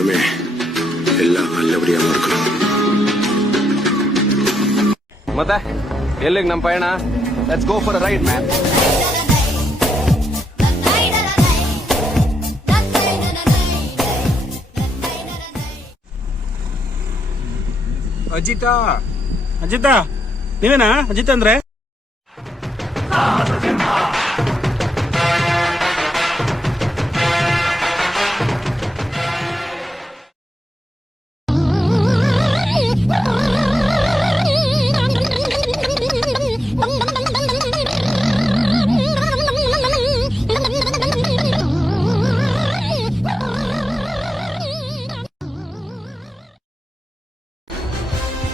ദൈവമേ എല്ലാം നല്ലപടിയാ നോക്കണം. ಮತ್ತೆ ಎಲ್ಲಿಗೆ ನಮ್ಮ ಪಯಣ? Let's go for a ride man. Ajitha ನೀವೇನಾ ಅಜಿತ್ ಅಂದ್ರೆ?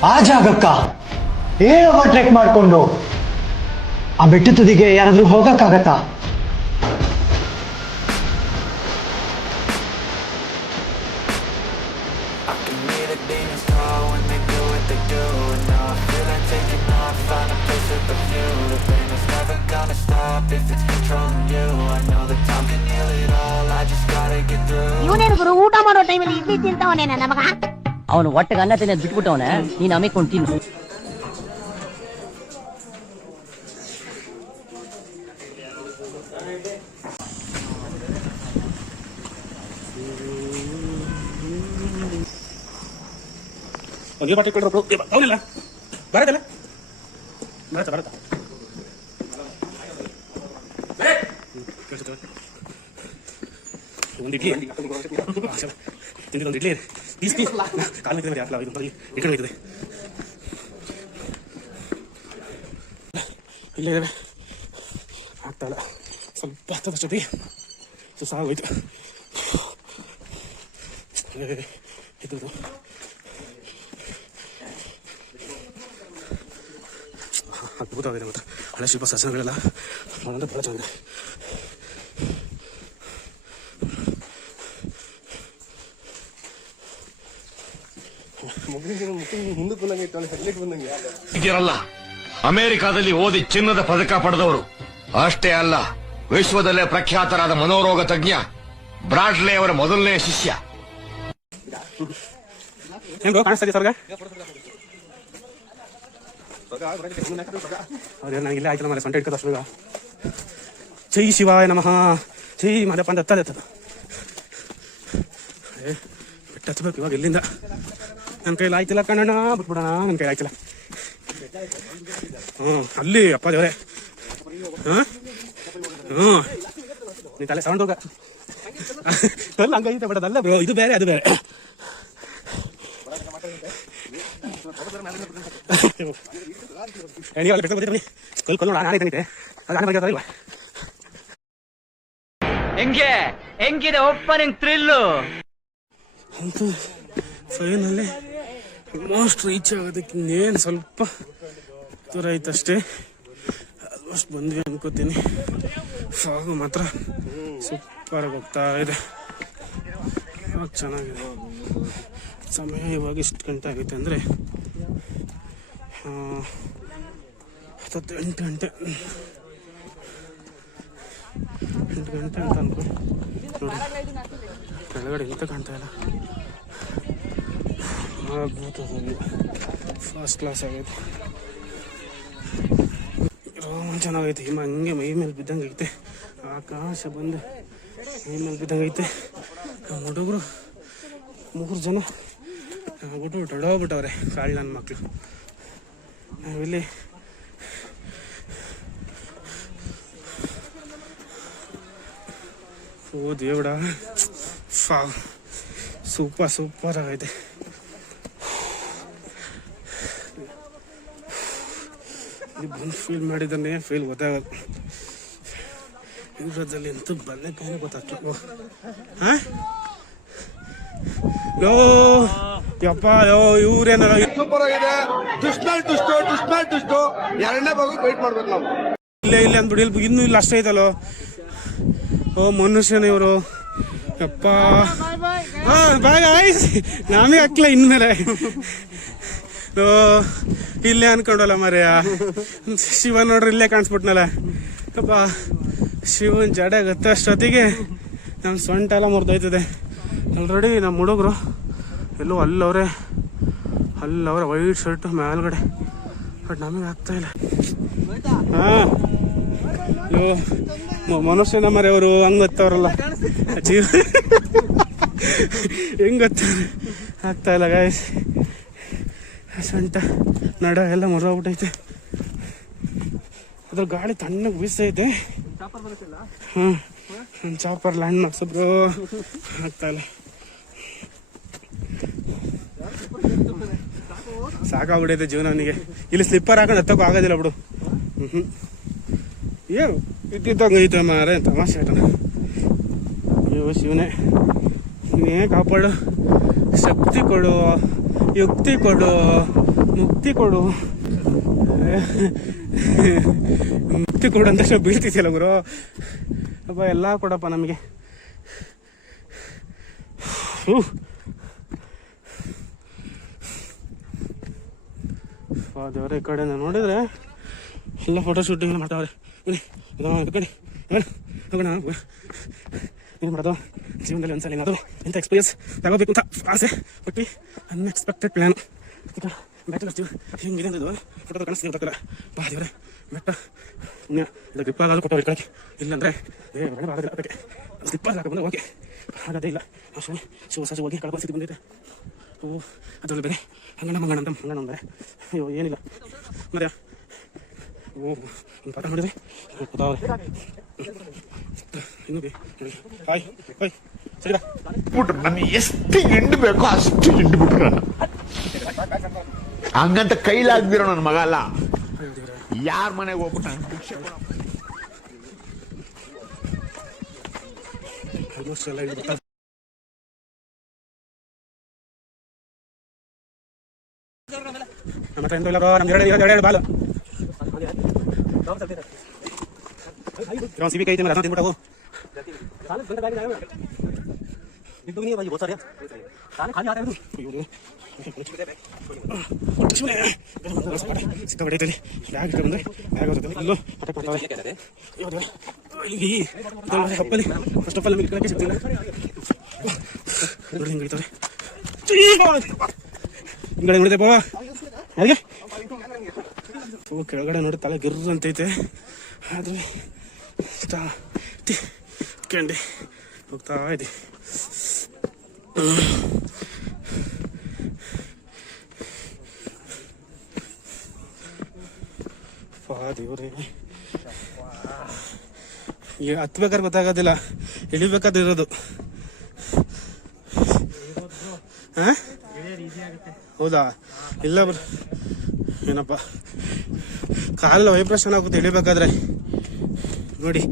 ಆ ಜಾಗಕ್ಕ ಏನೋ ಟ್ರೆಕ್ ಮಾಡ್ಕೊಂಡು ಆ ಬೆಟ್ಟ ತುದಿಗೆ ಯಾರಾದ್ರೂ ಹೋಗಕ್ಕಾಗತ್ತಾ? ಇವನೇನು ಗುರು ಊಟ ಮಾಡೋ ಟೈಮಲ್ಲಿ ಇಡ್ಲಿ ತಿಂತವನೇನ ನಮಗ? ಅವನು ಒಟ್ಟಿಗೆ ಅನ್ನ ತಿನ್ನೋದು ಬಿಟ್ಬಿಟ್ಟವನ, ನೀನ್ ಅಮ್ಮಿಕೊಂಡು ತಿನ್ನು. ಒಂದೇ ಬಾಟಿ ಕೊಡ್ರು ಅವನಿಲ್ಲ ಬರತ್ತಲ್ಲ ಬರತ್ತ ಬರತ್ತ ಒಂದು ಇಡ್ಲಿ ತಿಂದಿದ್ದು ಒಂದು ಇಡ್ಲಿ ಪೀಸ್ ಪೀಸ್ ಕಾಲು ನಿಂತಿದೆ ಹಾಕಲ್ಲ ಇದು ಈ ಕಡೆ ಇದೆ ಇಲ್ಲೇ ಇದ್ದಾವೆ ಆಗ್ತಾ ಇಲ್ಲ ಸ್ವಲ್ಪ ಹತ್ತದಷ್ಟೊತ್ತಿಗೆ ಸಾಗೋಯ್ತು ಇದ್ದು ಅದ್ಭುತವಾಗಿದೆ ಮಾತ್ರ ಹಳೆ ಶಿಲ್ಪ ಸಸ್ಯಗಳೆಲ್ಲ ಒಂದೊಂದು ಬಹಳ ಚೆನ್ನಾಗಿದೆ. ಇದಿರಲ್ಲ, ಅಮೆರಿಕಾದಲ್ಲಿ ಓದಿ ಚಿನ್ನದ ಪದಕ ಪಡೆದವರು ಅಷ್ಟೇ ಅಲ್ಲ, ವಿಶ್ವದಲ್ಲೇ ಪ್ರಖ್ಯಾತರಾದ ಮನೋರೋಗ ತಜ್ಞ ಬ್ರಾಡ್ಲೆ ಅವರ ಮೊದಲನೇ ಶಿಷ್ಯ. ಹೆಂಗೋ ಕಾಣಿಸ್ತಾ ಸರ್ಗ ಅವ್ರು ನನಗಿಲ್ಲ ಆಯ್ತಲ್ಲ ಮರ ಸೊಂಟ ಇಟ್ಕೋದು ಅಷ್ಟು ಬೇಗ. ಜೈ ಶಿವಾಯ ನಮಃ, ಜೈ ಮದಪ್ಪ ಅಂತ ಹತ್ತದ ಬೆಟ್ಟ ಹತ್ಬೇಕು ಇವಾಗ ಎಲ್ಲಿಂದ. ನನ್ನ ಕೈಲಿ ಆಯ್ತಿಲ್ಲ ಕಣ್ಣಣ್ಣ, ಬಿಟ್ಬಿಡೋಣ, ನನ್ನ ಕೈಲಿ ಆಯ್ತಿಲ್ಲ. ಅಲ್ಲಿ ಅಪ್ಪ ದೇವ್ರೆ. ನೀ ತಲೆ ಸೌಂಡ್ ಹೋಗ ಅಲ್ಲ ಹಂಗೈತೆ ಬಿಡೋದಲ್ಲ ಬ್ರೋ, ಇದು ಬೇರೆ ಅದು ಬೇರೆ. ಹೆಂಗಿದೆ ಓಪನಿಂಗ್ ಥ್ರಿಲ್ಲು ಅಂತೂ ಫೈನಲ್ಲಿ ಆಲ್ಮೋಸ್ಟ್ ರೀಚ್ ಆಗೋದಕ್ಕೆ ಇನ್ನೇನು ಸ್ವಲ್ಪ ದೂರ ಐತಷ್ಟೇ. ಆಲ್ಮೋಸ್ಟ್ ಬಂದ್ವಿ ಅನ್ಕೋತೀನಿ. ಫಾಗು ಮಾತ್ರ ಸೂಪರಾಗಿ ಹೋಗ್ತಾ ಇದೆ, ಇವಾಗ ಚೆನ್ನಾಗಿದೆ. ಸಮಯ ಇವಾಗ ಇಷ್ಟು ಗಂಟೆ ಆಗೈತೆ ಅಂದರೆ 8 ಗಂಟೆ ಅಂತ ಅನ್ಕೊ ನೋಡಿ. ಕೆಳಗಡೆ ಇಂತ ಕಾಣ್ತಾ ಇಲ್ಲ, ಅದ್ಭುತದಲ್ಲಿ ಫಸ್ಟ್ ಕ್ಲಾಸ್ ಆಗೈತೆ. ಚೆನ್ನಾಗೈತೆ. ಹಿಮ ಹಂಗೆ ಮೈ ಮೇಲೆ ಬಿದ್ದಂಗೆ ಐತೆ, ಆಕಾಶ ಬಂದು ಮೈ ಮೇಲೆ ಬಿದ್ದಂಗೆ ಐತೆ. ಹುಡುಗರು 3 ಜನ ಆಗ್ಬಿಟ್ಟು ಹೊಡೋಗ್ಬಿಟ್ಟವ್ರೆ ಕಾಳು ನನ್ನ ಮಕ್ಕಳು. ನಾವಿಲ್ಲಿ ಓ ದೇವಡ, ಸೂಪರ್ ಆಗೈತೆ. ಇಲ್ಲಿ ಬಂದು ಫೀಲ್ ಮಾಡಿದ್ರೆ ಫೀಲ್ ಗೊತ್ತಾಗಲ್ಲ. ಇದ್ರಲ್ಲಿ ಅಂತೂ ಬಂದಕ್ಕೆ ಗೊತ್ತಾಗ್ತದೆ. ಲೋ ಯಪ್ಪ, ಯೋ ಇವ್ರೇನಾರ ಸೂಪರ್ ಆಗಿದೆ. ಟುಸ್ಟು ಎರಡನೇ ಭಾಗ ವೇಟ್ ಮಾಡ್ಬೇಕು ನಾವು. ಇಲ್ಲೇ ಅಂದ್ಬಿಡಿ, ಇನ್ನೂ ಇಲ್ಲ ಅಷ್ಟೇ ಐತಲ್ಲೋ. ಓ ಮನುಷ್ಯನ ಇವರು ಯಪ್ಪ. ಬಾಯ್ ನಾಮೇ ಹಾಕ್ಲ ಇನ್ಮೇಲೆ. ಓ ಇಲ್ಲೇ ಅನ್ಕೊಂಡಲ್ಲ ಮರ್ಯ. ಶಿವ ನೋಡ್ರಿ ಇಲ್ಲೇ ಕಾಣಿಸ್ಬಿಟ್ನಲ್ಲ ಯಪ್ಪ. ಶಿವನ್ ಜಡೆ ಗೊತ್ತಷ್ಟೊತ್ತಿಗೆ ನಮ್ಮ ಸೊಂಟ ಎಲ್ಲ ಮುರಿದೋಯ್ತದೆ. ಆಲ್ರೆಡಿ ನಮ್ಮ ಹುಡುಗರು ಎಲ್ಲೋ ಅಲ್ಲವ್ರೆ ವೈಟ್ ಶರ್ಟ್ ಮೇಲ್ಗಡೆ, ಬಟ್ ನಮಗೆ ಆಗ್ತಾಯಿಲ್ಲ. ಹಾಂ ಮನುಷ್ಯನ ಮರೆಯವರು ಹಂಗೆ ಗೊತ್ತವ್ರಲ್ಲ ಜೀವ ಹೆಂಗೆ ಗೊತ್ತವ್ರೆ ಆಗ್ತಾಯಿಲ್ಲ ಗಾಯಸ್. ಸೊಂಟ ನಡ ಎಲ್ಲ ಮುರಿದೋಗ್ಬಿಟ್ಟೈತೆ. ಅದ್ರ ಗಾಳಿ ತಣ್ಣಗೆ ಬೀಸ್ತೈತೆ. ಚಾಪರ್ ಲ್ಯಾಂಡ್ ಮಾಡ್ಸಬ್ರು ಆಗ್ತಾಯಿಲ್ಲ. ಸಾಕಾಗ್ಬಿಡೈತೆ ಜೀವನ ಅವನಿಗೆ. ಇಲ್ಲಿ ಸ್ಲಿಪ್ಪರ್ ಹಾಕೊಂಡು ಹತ್ತಕ್ಕೂ ಆಗೋದಿಲ್ಲ ಬಿಡು. ಏನು ಇದ್ದಿದ್ದಂಗೆ ಐತೆ ಮಾರೆ ತಮಾಷೆ ಆಟನ. ಅಯ್ಯೋ ಶಿವನೇ, ನೀನೇ ಕಾಪಾಡು, ಶಕ್ತಿ ಕೊಡು, ಯುಕ್ತಿ ಕೊಡು, ಮುಕ್ತಿ ಕೊಡು. ಮುಕ್ತಿ ಕೊಡು ಅಂತ ಬೀಳ್ತಿದ್ಯಲ್ಲ ಗುರು. ಅಪ್ಪ ಎಲ್ಲ ಕೊಡಪ್ಪ ನಮಗೆ. ದೇವರ ಈ ಕಡೆ ನೋಡಿದ್ರೆ ಎಲ್ಲ ಫೋಟೋ ಶೂಟಿಂಗ್ ಮಾಡ್ತಾವ್ರೆ. ಹೋಗೋಣ ಏನು ಮಾಡೋದು ಜೀವನದಲ್ಲಿ ಒಂದ್ಸಲ ಏನಾದರೂ ಇಂಥ ಎಕ್ಸ್ಪೀರಿಯನ್ಸ್ ತಗೋಬೇಕು ಅಂತ ಆಸೆ ಬಟ್ ಅನ್ಎಕ್ಸ್ಪೆಕ್ಟೆಡ್ ಪ್ಲ್ಯಾನ್. ಬೆಟ್ಟ ಬರ್ತೀವಿ ಹಿಂಗಿದೆ ಅಂದದು ಫೋಟೋ ಕಾಣಿಸ್ತೀನಿ ಗೊತ್ತಾಗಲ್ಲ. ಬಾ ದೇವ್ರೆ ಬೆಟ್ಟ ಇದು ಗ್ರಿಪ್ ಆಗೋದು ಕೊಟ್ಟವ್ರು ಈ ಕಡೆಗೆ. ಇಲ್ಲಾಂದರೆ ಹೊರಗಡೆ ಆಗೋದಿಲ್ಲ. ಅದಕ್ಕೆ ಸ್ಲಿಪ್ ಹಾಕಿ ಬಂದರೆ ಓಕೆ, ಆಗೋದೇ ಇಲ್ಲ. ಶಿವಸಾಜು ಹೋಗಿ ಕಳ್ಕೊಂಡು ಸ್ಥಿತಿ ಬಂದಿದೆ. ಅದರಲ್ಲಿ ಬೇರೆ ಹಂಗಣ ಮಂಗಣ ಅಂತ ಹಂಗಣ ಅಂದರೆ ಅಯ್ಯೋ ಏನಿಲ್ಲ ಮರ್ಯಾ. ಪಾಠ ಮಾಡಿದ್ರೆ ಇನ್ನೂ ಬಿ ಹಾಯ್ ಹಾಯ್ ಸರಿನಾ ಬಿಟ್ರು ನನಗೆ ಎಷ್ಟು ಹಿಂಡು ಬೇಕೋ ಅಷ್ಟು ಹಿಂಡು ಬಿಟ್ರು. ಹಂಗಂತ ಕೈಲಾಗ್ದಿರೋ ನನ್ನ ಮಗ ಅಲ್ಲ. ಯಾರ ಮನೆಗೆ ಹೋಗ್ಬಿಟ್ಟು ನಾನು ಭಿಕ್ಷೆ ಆಲ್ಮೋಸ್ಟ್ ಎಲ್ಲ ಇಲ್ಲಿ ನಮ್ಮ ಹತ್ರ ಎಂತ ಇಲ್ಲರೋ. ನಮ್ಗೆ ಎರಡು ಬಾಲು ಸಿಬಿ ಕೈ ಅದನ್ನ ತಿನ್ಬಿಟ್ಟವು. ಸಿಕ್ಕಾಪಟ್ಟೈತೆ ಬ್ಯಾಗ್ ಇಟ್ಕೊಂಡ್ಬಂದ್ರೆ ಬ್ಯಾಗ್ ಹೋಗುತ್ತೆ. ಇಲ್ಲೂ ಅಟ್ಯಾಕ್ ಮಾಡ್ತಾವೆ ಇಲ್ಲಿ ಕಪ್ಪಲ್ಲಿ. ಫಸ್ಟ್ ಆಫ್ ಆಲ್ ನಮಗೆ ಇಟ್ಕೊಳ್ಳೋಕ್ಕೆ ಸಿಗ್ತಿಲ್ಲ ನೋಡಿ. ಹಿಂಗೆ ಹಿಡಿತಾರೆ ಹಿಂಗಡೆ ನೋಡಿದೆ ಬಾ ಹಾಗೆ ಕೆಳಗಡೆ ನೋಡಿ ತಲೆ ಗಿರ್ರ ಅಂತೈತೆ. ಆದರೆ ಕಂಡು ಹೋಗ್ತಾ ಇದೆ. ದೇವ್ರೆ ಹತ್ಬೇಕಾದ್ರೆ ಗೊತ್ತಾಗೋದಿಲ್ಲ, ಇಳಿಬೇಕಾದ್ರೆ ಇರೋದು. ಹೌದಾ? ಇಲ್ಲ ಬರ್ ಏನಪ್ಪ ಕಾಲೆಲ್ಲ ವೈಬ್ರೇಷನ್ ಆಗುತ್ತೆ ಇಳಿಬೇಕಾದ್ರೆ. ನೋಡಿ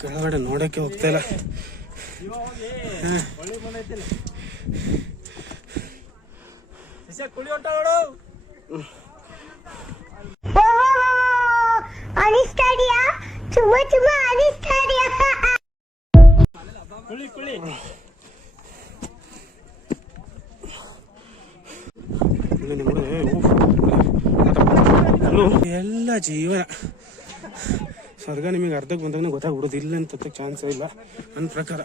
ಕೆಳಗಡೆ ನೋಡಕ್ಕೆ ಹೋಗ್ತಾ ಇಲ್ಲ. ಅನಿಸ್ತಾ ಇದೆಯಾ? ತುಂಬಾ ತುಂಬಾ ಅನಿಸ್ತಾ ಇದೆಯಾ? ಎಲ್ಲ ಜೀವನ ಸ್ವರ್ಗ ನಿಮಗೆ ಅರ್ಧಕ್ಕೆ ಬಂದಾಗ ಗೊತ್ತಾಗ್ಬಿಡೋದು. ಇಲ್ಲ ಅಂತ ಚಾನ್ಸ್ ಇಲ್ಲ ನನ್ನ ಪ್ರಕಾರ.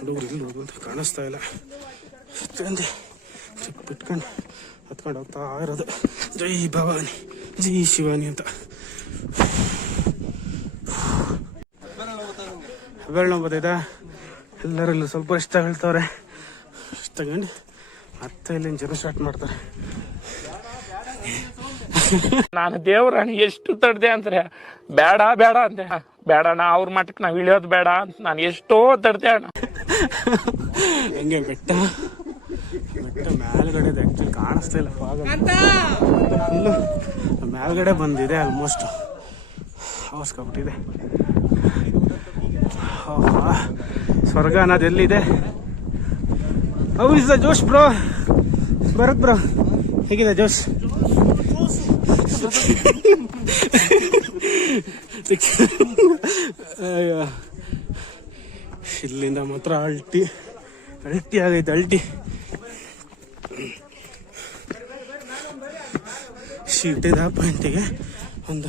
ಹುಡುಗರು ಇಲ್ಲಿ ಹೋಗುವಂತ ಕಾಣಿಸ್ತಾ ಇಲ್ಲ. ಬಿಟ್ಕೊಂಡು ಹತ್ಕೊಂಡು ಹೋಗ್ತಾ ಇರೋದು. ಜೈ ಭವಾನಿ ಜೈ ಶಿವಾನಿ ಅಂತ. ಬೆಳ್ಳ ಬರ್ತೈತಾ ಎಲ್ಲರೂ ಇಲ್ಲಿ ಸ್ವಲ್ಪ ಇಷ್ಟ ಹೇಳ್ತವ್ರೆ. ಇಷ್ಟ ತಗೊಂಡು ಮತ್ತೆ ಇಲ್ಲಿ ಜನ ಸ್ಟಾರ್ಟ್ ಮಾಡ್ತಾರೆ. ನಾನು ದೇವ್ರಣ್ಣ ಎಷ್ಟು ತಡ್ದೆ ಅಂದ್ರೆ ಬೇಡ ಬೇಡ ಅಂತೆ. ಬೇಡಣ್ಣ ಅವ್ರ ಮಟ್ಟಕ್ಕೆ ನಾವ್ ಇಳಿಯೋದು ಬೇಡ ಅಂತ ನಾನು ಎಷ್ಟೋ ತಡ್ದೆ ಅಣ್ಣ. ಹಂಗೆ ಬೆಟ್ಟ ಮೇಲ್ಗಡೆ ಆಕ್ಚುಲಿ ಕಾಣಿಸ್ತಾ ಇಲ್ಲ. ಫುಲ್ಲು ಮೇಲ್ಗಡೆ ಬಂದಿದೆ. ಆಲ್ಮೋಸ್ಟ್ ಅವಸ್ಕೊಬಿಟ್ಟಿದೆ. ಸ್ವರ್ಗ ಅನ್ನೋದು ಎಲ್ಲಿದೆ? How is the josh bro? Bharat bro ಹೇಗಿದೆ ಜೋಶ್? ಇಲ್ಲಿಂದ ಮಾತ್ರ ಅಲ್ಟಿ ಆಗೈತೆ. ಅಲ್ಟಿ ಇಟ್ಟಿದ್ದ ಪಾಯಿಂಟಿಗೆ ಒಂದು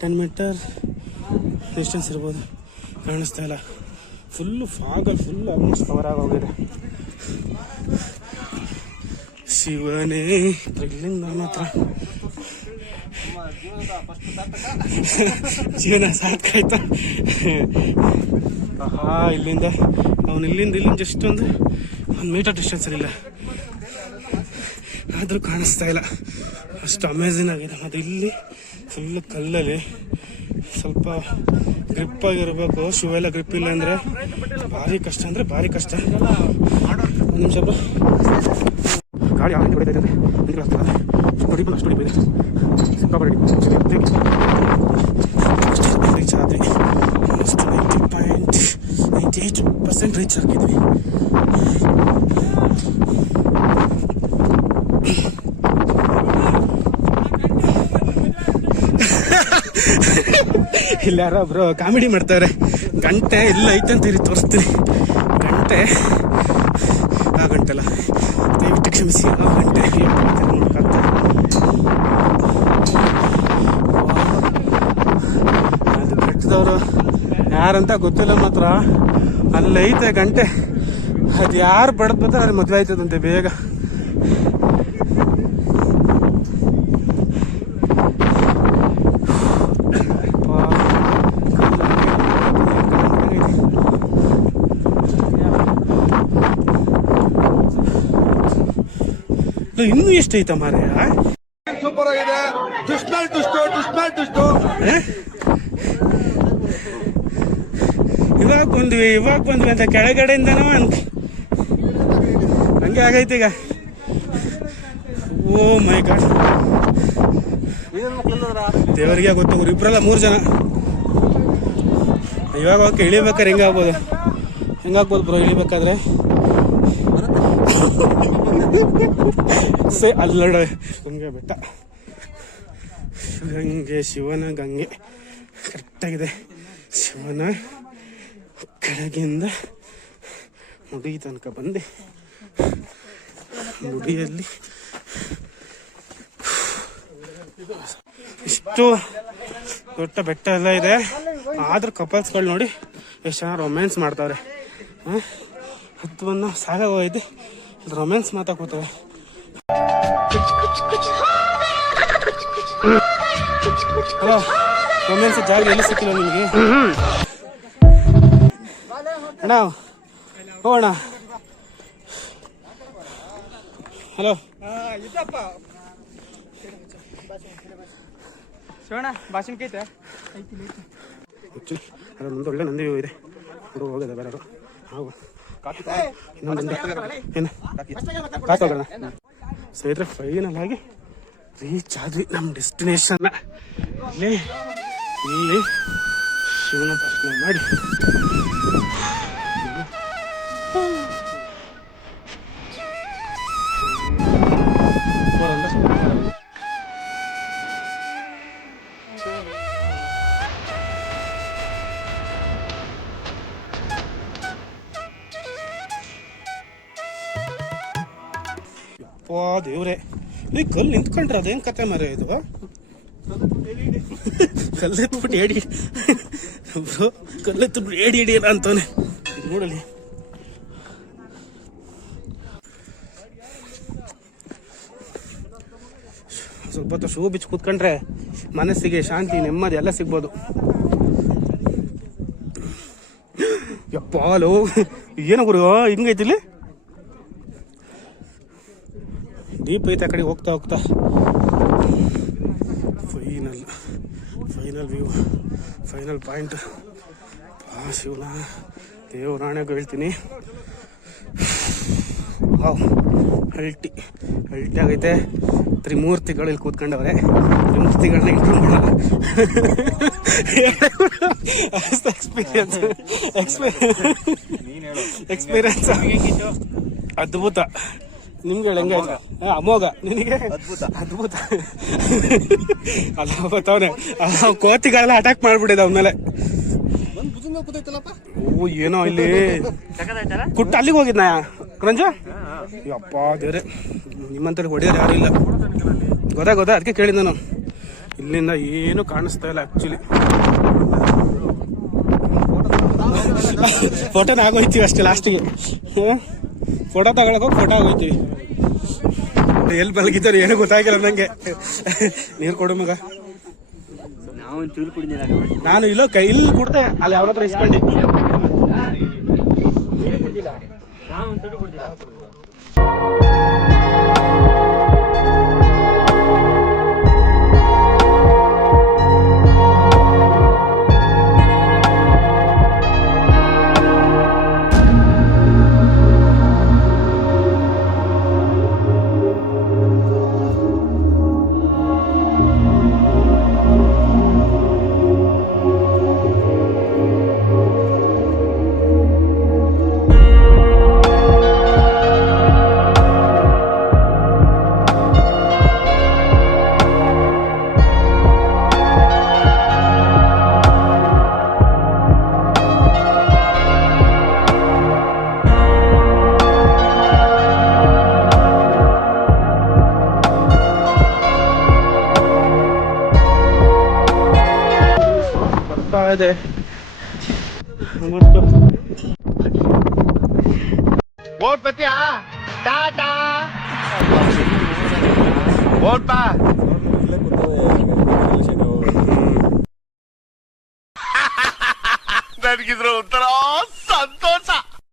10 ಮೀಟರ್ ಡಿಸ್ಟೆನ್ಸ್ ಇರ್ಬೋದು, ಕಾಣಿಸ್ತಾ ಇಲ್ಲ. ಫುಲ್ಲು ಫಾಗಲ್ಲಿ ಫುಲ್ ಆಲ್ಮೋಸ್ಟ್ ಕವರ್ ಆಗೋಗಿದೆ. ಶಿವನೇ ಇಲ್ಲಿಂದ ಮಾತ್ರ ಜೀವನ ಸಾಕಾಯ್ತಾ. ಇಲ್ಲಿಂದ ಇಲ್ಲಿಂದ ಜಸ್ಟ್ ಒಂದು ಮೀಟರ್ ಡಿಸ್ಟೆನ್ಸ್ ಇಲ್ಲ, ಆದರೂ ಕಾಣಿಸ್ತಾ ಇಲ್ಲ. ಅಷ್ಟು ಅಮೇಝಿಂಗ್ ಆಗಿದೆ. ಮತ್ತು ಇಲ್ಲಿ ಫುಲ್ಲು ಕಲ್ಲಲ್ಲಿ ಸ್ವಲ್ಪ ಗ್ರಿಪ್ ಆಗಿರ್ಬೇಕು. ಶೂ ಎಲ್ಲ ಗ್ರಿಪ್ ಇಲ್ಲ ಅಂದರೆ ಭಾರಿ ಕಷ್ಟ, ಅಂದರೆ ಭಾರಿ ಕಷ್ಟ. ಒಂದು ನಿಮಿಷ ಬ್ರೋ, ಗಾಡಿ ಯಾವ ರೀತಿ ಹೊಡಿತೈತೆ ಅಂದರೆ ಆಗ್ತದೆ. ಹೊಡಿಬೋದು, ಅಷ್ಟು ಹೊಡಿಬೋದು, ಸಿಕ್ಕಾಪಟ್ಟೆ ರೀಚ್ ಆದ್ವಿ. ಆಲ್ಮೋಸ್ಟ್ 90.98% ರೀಚ್ ಆಗಿದ್ವಿ. ಇಲ್ಲಿ ಯಾರೋ ಒಬ್ರು ಕಾಮಿಡಿ ಮಾಡ್ತಾರೆ. ಗಂಟೆ ಇಲ್ಲ ಐತೆ ಅಂತ ತೋರಿಸ್ತೀನಿ. ಗಂಟೆ ಆ ಗಂಟೆ ಅಲ್ಲ, ದಯವಿಟ್ಟು ಕ್ಷಮಿಸಿ, ಆ ಗಂಟೆ ಅದು ಬೆಟ್ಟದವರು ಯಾರಂತ ಗೊತ್ತಿಲ್ಲ, ಮಾತ್ರ ಅಲ್ಲೈತೆ ಗಂಟೆ. ಅದು ಯಾರು ಬಡದ್ ಬರ್ತಾರೆ ಅಲ್ಲಿ ಮದುವೆ ಆಯ್ತದಂತೆ ಬೇಗ. ಇನ್ನೂ ಎಷ್ಟೈತ ಮಾರ? ಸೂಪರ್ ಆಗಿದೆ. ಇವಾಗ ಬಂದ್ವಿ ಅಂತ ಕೆಳಗಡೆಯಿಂದನೂ ಹಂಗೆ ಆಗೈತೆ ಈಗ. ಓ ಮೈ ಗಾಡ್, ದೇವರಿಗೆ ಗೊತ್ತು. ಇಬ್ರಲ್ಲ 3 ಜನ. ಇವಾಗ ಓಕೆ, ಇಳಿಬೇಕಾದ್ರೆ ಹೆಂಗಾಗ್ಬೋದು ಬ್ರೋ ಇಳಿಬೇಕಾದ್ರೆ? ಅಲ್ಲಡ ಗಂಗೆ ಬೆಟ್ಟ, ಶಿವನ ಗಂಗೆ ಕರೆಕ್ಟಾಗಿದೆ. ಶಿವನ ಕೆಳಗಿಂದ ಮುಡಿ ತನಕ ಬಂದು ಮುಡಿಯಲ್ಲಿ ಇಷ್ಟು ದೊಡ್ಡ ಬೆಟ್ಟ ಎಲ್ಲ ಇದೆ. ಆದ್ರೂ ಕಪಲ್ಸ್ಗಳು ನೋಡಿ ಎಷ್ಟು ಜನ ರೊಮ್ಯಾನ್ಸ್ ಮಾಡ್ತಾವ್ರೆ. ಹತ್ತುವನ್ನು ಸಾಕಾಗೋಯ್ತು, ರೊಮ್ಯಾನ್ಸ್ ಮಾತಾಡ್ಕೋತವೆ. ಹಲೋ, ರೊಮ್ಯಾನ್ಸ್ ಜಾಗ ಎಲ್ಲಿ ಸಿಕ್ಕಿಲ್ಲ ನಿಮಗೆ? ಅಣ್ಣ ಹೋಗೋಣ. ಹಲೋ ಭಾಷಣಕೈತೆ ಅದ್ರ ಮುಂದೆ ಒಳ್ಳೆ ನಂದಿ ಇದೆ. ಹುಡುಗ ಹೋಗಿದೆ ಬೇರೆ ಹಾವು ಏನು ಕಾಸೋಗೋಣ. ಸ್ನೇಹಿತರೆ, ಫೈನಲ್ ಆಗಿ ರೀಚ್ ಆದ್ವಿ ನಮ್ಮ ಡೆಸ್ಟಿನೇಷನ್. ಇಲ್ಲಿ ಶಿವನ ದರ್ಶನ ಮಾಡಿ ದೇವ್ರೆ, ಈ ಕಲ್ಲು ನಿಂತ್ಕೊಂಡ್ರೆ ಅದೇನ್ ಕತೆ ಮರ ಇದು? ಕಲ್ಲೆತ್ಬಿಟ್ಟು ಏಡಿ ಕಲ್ಲೆತ್ಬಿಟ್ಟು ಏಡಿ ಅಂತವನೆ ನೋಡಲಿ. ಸ್ವಲ್ಪ ಹೊತ್ತು ಶೂ ಬಿಚ್ಚಿ ಕೂತ್ಕೊಂಡ್ರೆ ಮನಸ್ಸಿಗೆ ಶಾಂತಿ, ನೆಮ್ಮದಿ ಎಲ್ಲ ಸಿಗ್ಬೋದು. ಯಪ್ಪ ಹಲೋ, ಏನೋ ಗುರು ಹಿಂಗೈತಿಲ್ಲಿ? ಡೀಪ್ ಐತೆ ಆ ಕಡೆ ಹೋಗ್ತಾ ಹೋಗ್ತಾ. Final view, final point. ಶಿವನ ದೇವರಾಣೆಗೂ ಹೇಳ್ತೀನಿ, ವಾವ್ ಅಲ್ಟಿ ಆಗೈತೆ. ತ್ರಿಮೂರ್ತಿಗಳು ಇಲ್ಲಿ ಕೂತ್ಕೊಂಡವ್ರೆ. ತ್ರಿಮೂರ್ತಿಗಳನ್ನ ಇಂಟ್ರೂ ಮಾಡಲ್ಲ. ಎಕ್ಸ್ಪೀರಿಯನ್ಸ್ ಅದ್ಭುತ. ನಿಮ್ಗೆ ಹೆಂಗೆ? ಅಮೋಘ. ನಿನಗೆ ಅದ್ಭುತ. ಅಲ್ಲ ಬತ್ತವನೆ ಕೋತಿಗಳೆಲ್ಲ ಅಟ್ಯಾಕ್ ಮಾಡ್ಬಿಟ್ಟಿದೆ ಅವನ ಮೇಲೆ. ಓ ಏನೋ ಇಲ್ಲಿ ಕುಟ್ಟ ಅಲ್ಲಿಗೆ ಹೋಗಿದ್ನ ರಂಜ. ಯಪ್ಪ ದೇವ್ರೆ, ನಿಮ್ಮಂತ ಹೊಡೆಯೋರು ಯಾರು ಇಲ್ಲ. ಗೊತ್ತಾ ಅದಕ್ಕೆ ಕೇಳಿದ ನಾನು. ಇಲ್ಲಿಂದ ಏನು ಕಾಣಿಸ್ತಾ ಇಲ್ಲ ಆಕ್ಚುಲಿ. ಫೋಟೋನ ಆಗೋಯ್ತೀವಿ ಅಷ್ಟೇ ಲಾಸ್ಟಿಗೆ. ಫೋಟೋ ತಗೊಳಕ್ ಹೋಗಿ ಫೋಟೋ ಆಗೋಯ್ತೀವಿ. ಎಲ್ಲಿ ಮಲಗಿದ್ದಾರೆ ಏನು ಗೊತ್ತಾಗಿಲ್ಲ ನಂಗೆ. ನೀರು ಕೊಡು ಮಗ. ನಾನು ಇಲ್ಲಿ ಕೊಡ್ತೆ ಅಲ್ಲಿ ಅವ್ರ ಹತ್ರ ಇಸ್ಕೊಂಡಿ. ಇದೆ ಬೋಟ್ ಬತ್ತೀಯಾ? ಟಾಟಾ ಬೋಟ್ ಬಾ. ನನಗಿದ್ರ ಒಂಥರ